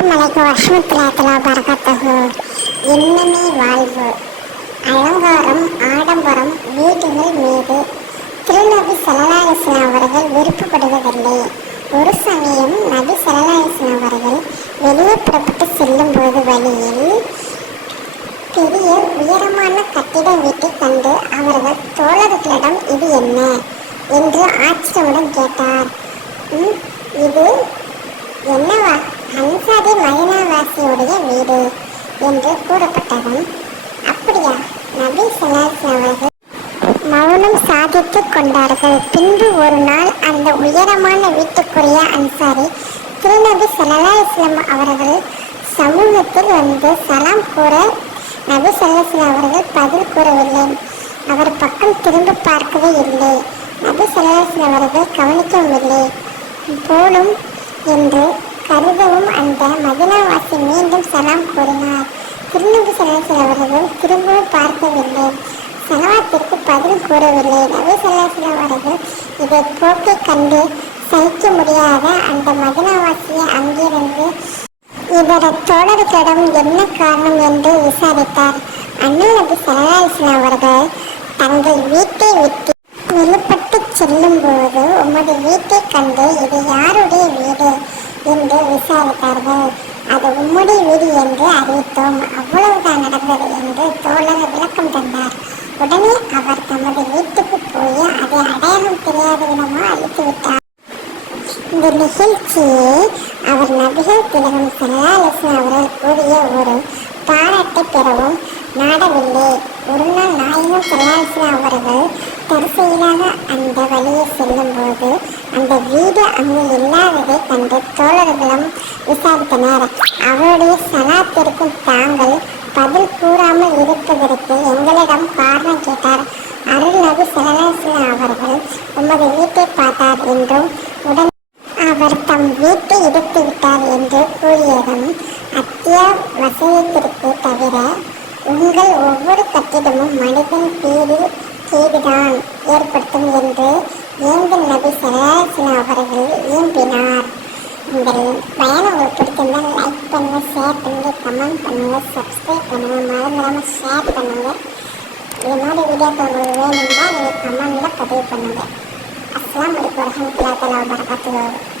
அஸ்ஸலாமு அலைக்கும் வரஹ்மத்துல்லாஹி வரகாத்துஹு இன்னமே வாழ்வு. அலங்காரம் ஆடம்பரம் வீடுகள் மீது திருநபி சல்லாஹிஸ்லாம் அவர்கள் விருப்பப்படுவதில்லை. ஒரு சமயம் நபி சல்லாஹிஸ்லாம் அவர்கள் வெளியே புறப்பட்டு செல்லும்போது வழியில் பெரிய உயரமான கட்டிட வீட்டை கண்டு அவர்கள் தோழர்களிடம் இது என்ன? என்று ஆச்சரியமுடன் கேட்டார். இது என்னவா? அன்சாரி மதினாவாசியுடைய வீடு என்று கூறப்பட்டதும் அப்படியா நபி சலாஸ் அவர்கள் மௌனம் சாதித்துக் கொண்டார்கள். பின்பு ஒரு நாள் அந்த உயரமான வீட்டுக்குரிய அன்சாரி திருநபி சல்லா இஸ்லாம் அவர்கள் சமூகத்தில் வந்து சலாம் கூற நபி சல்லாஸ்லாம் அவர்கள் பதில் கூறவில்லை. அவர் பக்கம் திரும்ப பார்க்கவே இல்லை. நபி சல்லாஸ்லாம் அவர்கள் கவனிக்கவும் இல்லை. போலும் என்று கருதவும் அந்த மதினாவாசி மீண்டும் சலாம் கூறினார். திருநூறு சல்லாஸ்லாம் அவர்கள் திரும்பவும் பார்க்கவில்லை. சலவாத்திற்கு பதில் கூறவில்லை. ரவி சல்லாஸ்லாம் அவர்கள் இதை போக்கை கண்டு சகிக்க முடியாத அந்த மதினாவாசியை அங்கிருந்து இதர தோழர்களிடம் என்ன காரணம்? என்று விசாரித்தார். அண்ணனது நபி அவர்கள் தங்கள் வீட்டை விட்டு வெளிப்பட்டு செல்லும் போது உமது வீட்டை கண்டு இது யாருடைய வீடு? என்று விசாரித்தார்கள். அது உம்முடைய விதி என்று அறிவித்தோம். அவ்வளவுதான் நடந்தது என்று தோழர் விளக்கம் தந்தார். உடனே அவர் தமது வீட்டுக்கு போய் அதை அடையாளம் தெரியாத விதமாக அழித்துவிட்டார். இந்த நிகழ்ச்சியை அவர் நபிகள் திலகம் சல்லாலிஸ்லாம் அவர்கள் கூறிய ஒரு பாராட்டை பெறவும் நாடவில்லை. ஒரு நாள் நாயகம் சல்லாலிஸ்லாம் அவர்கள் தரிசையிலாக அந்த வழியை செல்லும்போது அந்த வீடு அங்கு இல்லாததை கண்டு தோழர்களும் விசாரித்தனர். அவருடைய சலாத்திற்கும் தாங்கள் பதில் கூறாமல் இருப்பதற்கு எங்களிடம் காரணம் கேட்டார். அருள் நபி அவர்கள் உமது வீட்டை பார்த்தார் என்றும் உடன் அவர் தம் வீட்டை இடித்து விட்டார் என்று கூறியதும் அத்தியாவசியத்திற்கு தவிர உங்கள் ஒவ்வொரு கட்டிடமும் மனிதன் பேரில் கேடுதான் ஏற்படுத்தும் என்று ஏந்தல் நபி சலாஹின் அவர்கள் ஏம்பினார் இந்த பயணம் உங்களுக்கு பிடிச்சிருந்தால் லைக் பண்ணுங்க ஷேர் பண்ணுங்க கமெண்ட் பண்ணுங்க சப்ஸ்கிரைப் பண்ணுங்க மறந்துடாமல் ஷேர் பண்ணுங்க. இது மாதிரி வீடியோக்கள் உங்களுக்கு வேணும்னா நீங்கள் கமெண்ட்ல பதிவு பண்ணுங்க. அஸ்லாம் வலைக்கம் வரமத்துல்லா தலா வரகாத்து